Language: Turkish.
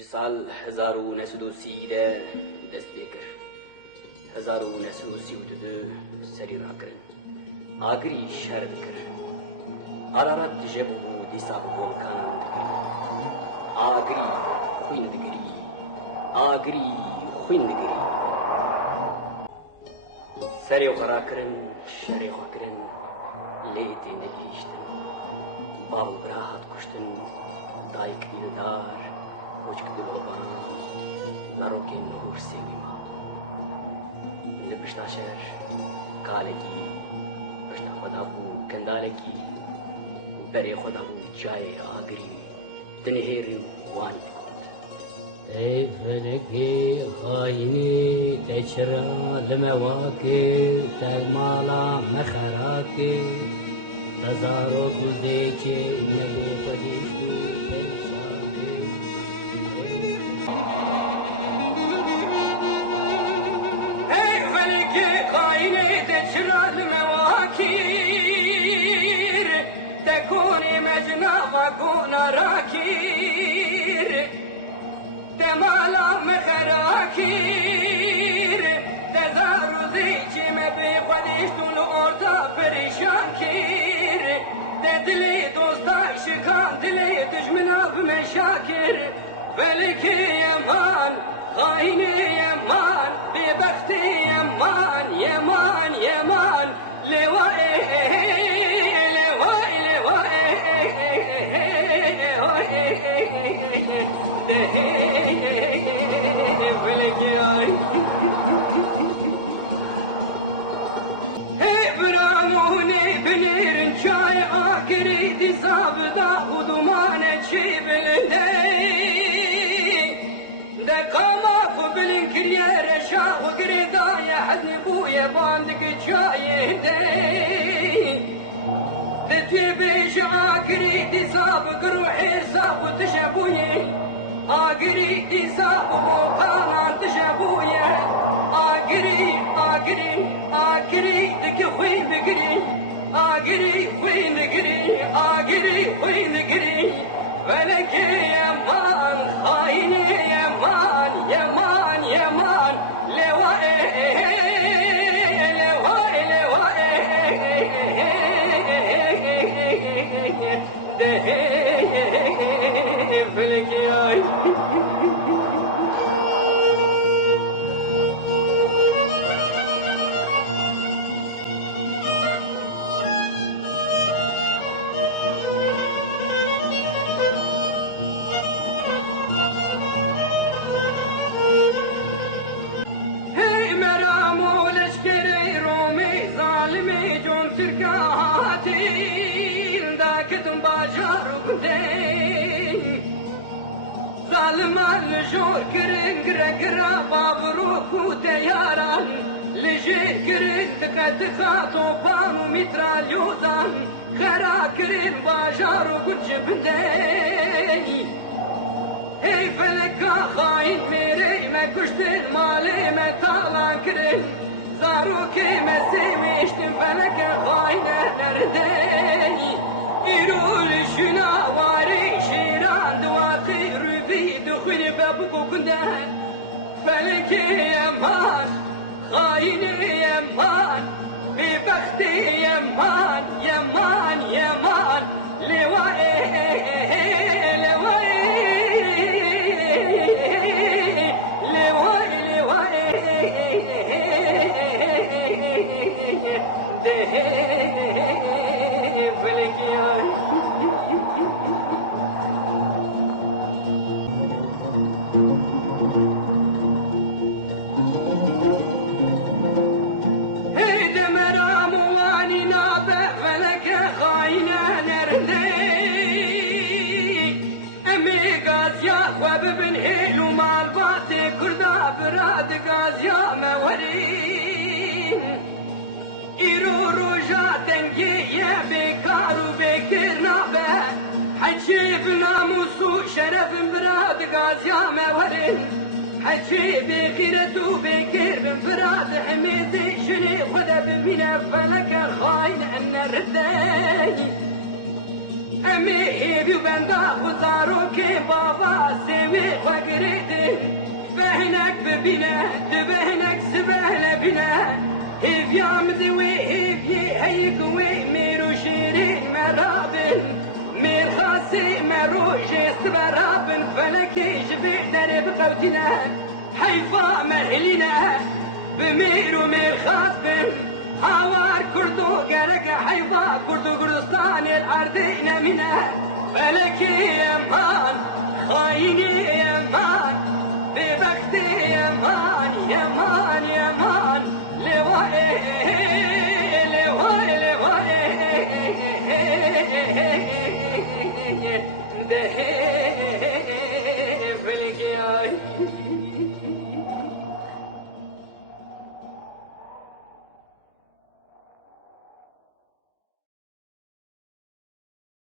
سال 1930 دست بیکر 1932 سری را کرن آگری شرد کر آرارت جبو دیساب volkan آگری خویندگری آگری خویندگری سری غرا کرن شری غا کرن لیتی نگیشتن بابل براحت کشتن دایک دیدار Hoşçak diloban, narokin nur sevima. Ne piştaşer, kaleki, pişta khodabu kendaleki, beri khodabu çay agri, tenherin wanit kont. Ey feleki haini teçra lemevaki telmala mekharaki, tazaro kuzdeki nebu padiştu. تكوني مجنى وكون راكير تمالا مخراكير تزارو زيجي مبي قديشتون orta perişan kir Dedili dostlar şikan dili düşmün abime şakir Veliki yeman, haini yeman Bir bekti yeman, yeman, yeman Levai Zabıda udumane çibilinde De kamafu bilin kiryere şahu giridaya Hazni buye bandık çayinde De tübeş akri dizabı kruhi sabı tişebuye Agri dizabı bokanan tişebuye Agri diki huy bigri Agri huy bigri Agri huy bigri Veleki yeman haini yeman Yeman yeman Levai Levai Levai Veleki ay Zalman jor kirin grekra babru kute yaran Lije kirin tıka topanu mitralyozan Kara kirin bajaru kuçibindey Hey feleka hain mereyme kuştin malime talan kirin Zaruki mesemiştim feleke haine neredey İrul şuna vari şiran duatı rübi dukhul babuku kundan Feleki yeman, haini yeman Bir bakti yeman, yeman, yeman Levai, levai Levai, levai Feleki ay ببن هيلو مال باتي كردا براد غازيا مورين إيرو روجا تنجي بكارو بكرنا به حجي بناموسو شرف براد غازيا مورين حجي بغيرتو بكر براد حميدي شني خدا بمنا فلك خاين أن رداني امي هيبي وبندا وزارو كي بابا سوي وقريدن بهنك ببنا تبهنك سبهنا بنا هيفيا مدوي هيفي هيكوي ميرو شيرين مرابن مير خاصي مروج استبرابن فلكي جبي درب قوتنا حيفا مهلنا بميرو مير خاصبن هاوار كردو قرق حيفا كردو كردستان الأرضين منا فلكي يمان خايني يمان ببختي يمان يمان يمان لوائي لوائي لوائي